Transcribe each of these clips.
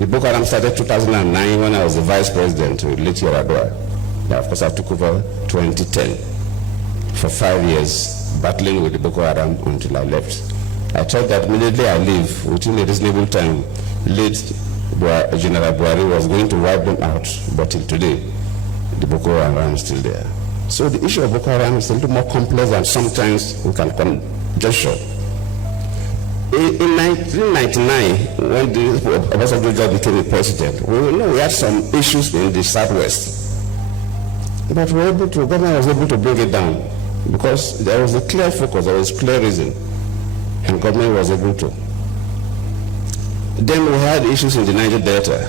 The Boko Haram started 2009 when I was the vice president with late Yaradua. Of course, I took over 2010 for 5 years, battling with the Boko Haram until I left. I thought that immediately I leave, within a reasonable time, late General Buhari was going to wipe them out, but till today, the Boko Haram is still there. So the issue of Boko Haram is a little more complex than sometimes we can conjecture. In 1999, when Obasanjo became a president, we had some issues in the Southwest. But government was able to bring it down because there was a clear focus, there was clear reason, and government was able to. Then we had issues in the Niger Delta,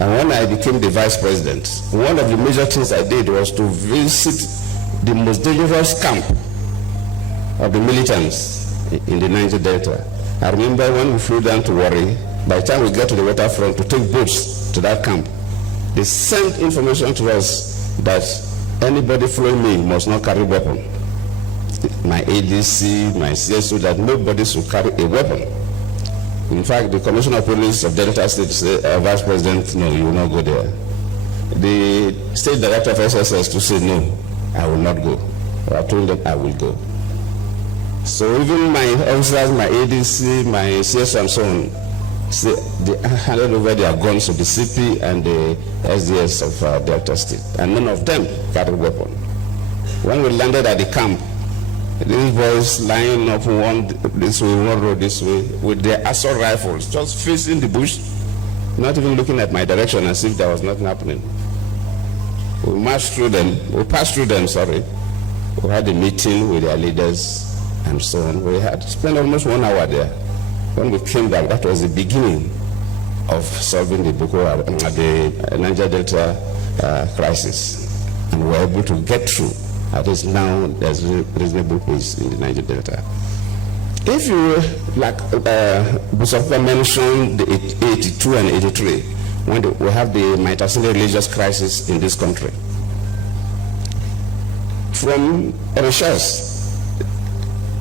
and when I became the vice president, one of the major things I did was to visit the most dangerous camp of the militants in the Niger Delta. I remember when we flew down to Warri, by the time we got to the waterfront to take boats to that camp, they sent information to us that anybody following me must not carry a weapon. My ADC, my CSO, that nobody should carry a weapon. In fact, the Commissioner of Police of Delta State said, Vice President, no, you will not go there. The State Director of SSS to say, no, I will not go. I told them I will go. So even my officers, my ADC, my CSO and so on, they handed over their guns to the CP and the SDS of Delta State, and none of them carried a weapon. When we landed at the camp, these boys lying up one this way, one road this way, with their assault rifles, just facing the bush, not even looking at my direction as if there was nothing happening. We marched through them, we passed through them, sorry. We had a meeting with their leaders and so on. We had spent almost 1 hour there. When we came back, that was the beginning of solving the the Niger Delta crisis. And we were able to get through. At least now there's reasonable peace in the Niger Delta. If you, like B0k0 mentioned, the 82 and 83, when we have the Maitasile religious crisis in this country. From research,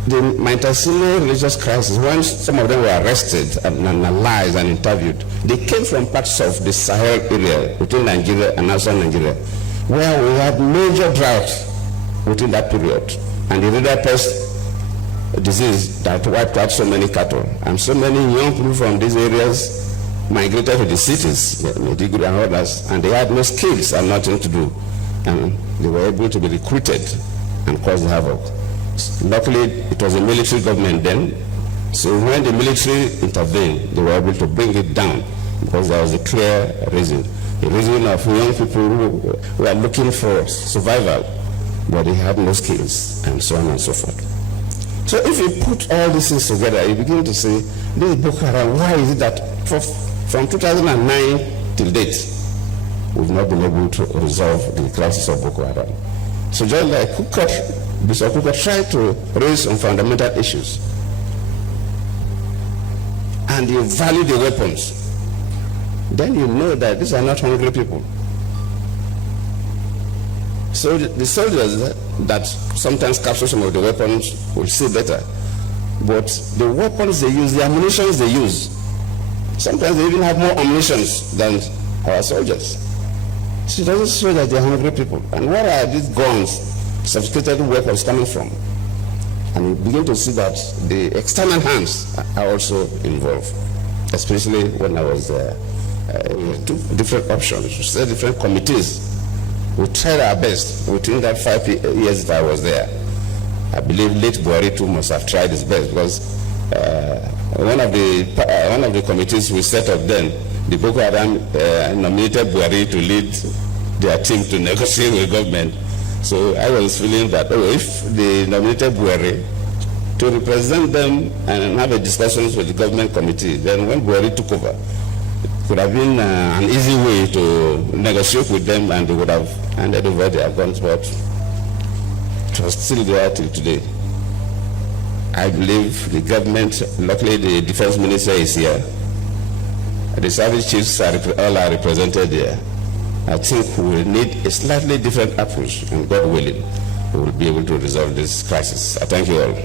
the Maitasile religious crisis, when some of them were arrested and analyzed and interviewed, they came from parts of the Sahel area between Nigeria and outside Nigeria, where we had major drought within that period, and the river pest disease that wiped out so many cattle, and so many young people from these areas migrated to the cities, Maiduguri and others, and they had no skills and nothing to do, and they were able to be recruited and cause havoc. Luckily, it was a military government then, so when the military intervened, they were able to bring it down because there was a clear reason. The reason of young people who were looking for survival, but they had no skills, and so on and so forth. So if you put all these things together, you begin to say, this Boko Haram, why is it that from 2009 till date, we've not been able to resolve the crisis of Boko Haram? So just like B0k0 tried to raise some fundamental issues, and you value the weapons, then you know that these are not hungry people. So the soldiers that sometimes capture some of the weapons will see better. But the weapons they use, the ammunition they use, sometimes they even have more ammunition than our soldiers. So it doesn't show that they're hungry people. And where are these guns, sophisticated weapons coming from? And you begin to see that the external hands are also involved, especially when I was there. Two different options, different committees. We tried our best within that 5 years that I was there. I believe late Buhari too must have tried his best, because one of the committees we set up then, the Boko Haram nominated Buhari to lead their team to negotiate with government. So I was feeling that, if they nominated Buhari to represent them and have a discussions with the government committee, then when Buhari took over, it could have been an easy way to negotiate with them, and they would have handed over their guns, but it was still there till today. I believe the government, luckily the defense minister is here, the service chiefs all are represented there. I think we will need a slightly different approach, and God willing, we will be able to resolve this crisis. I thank you all.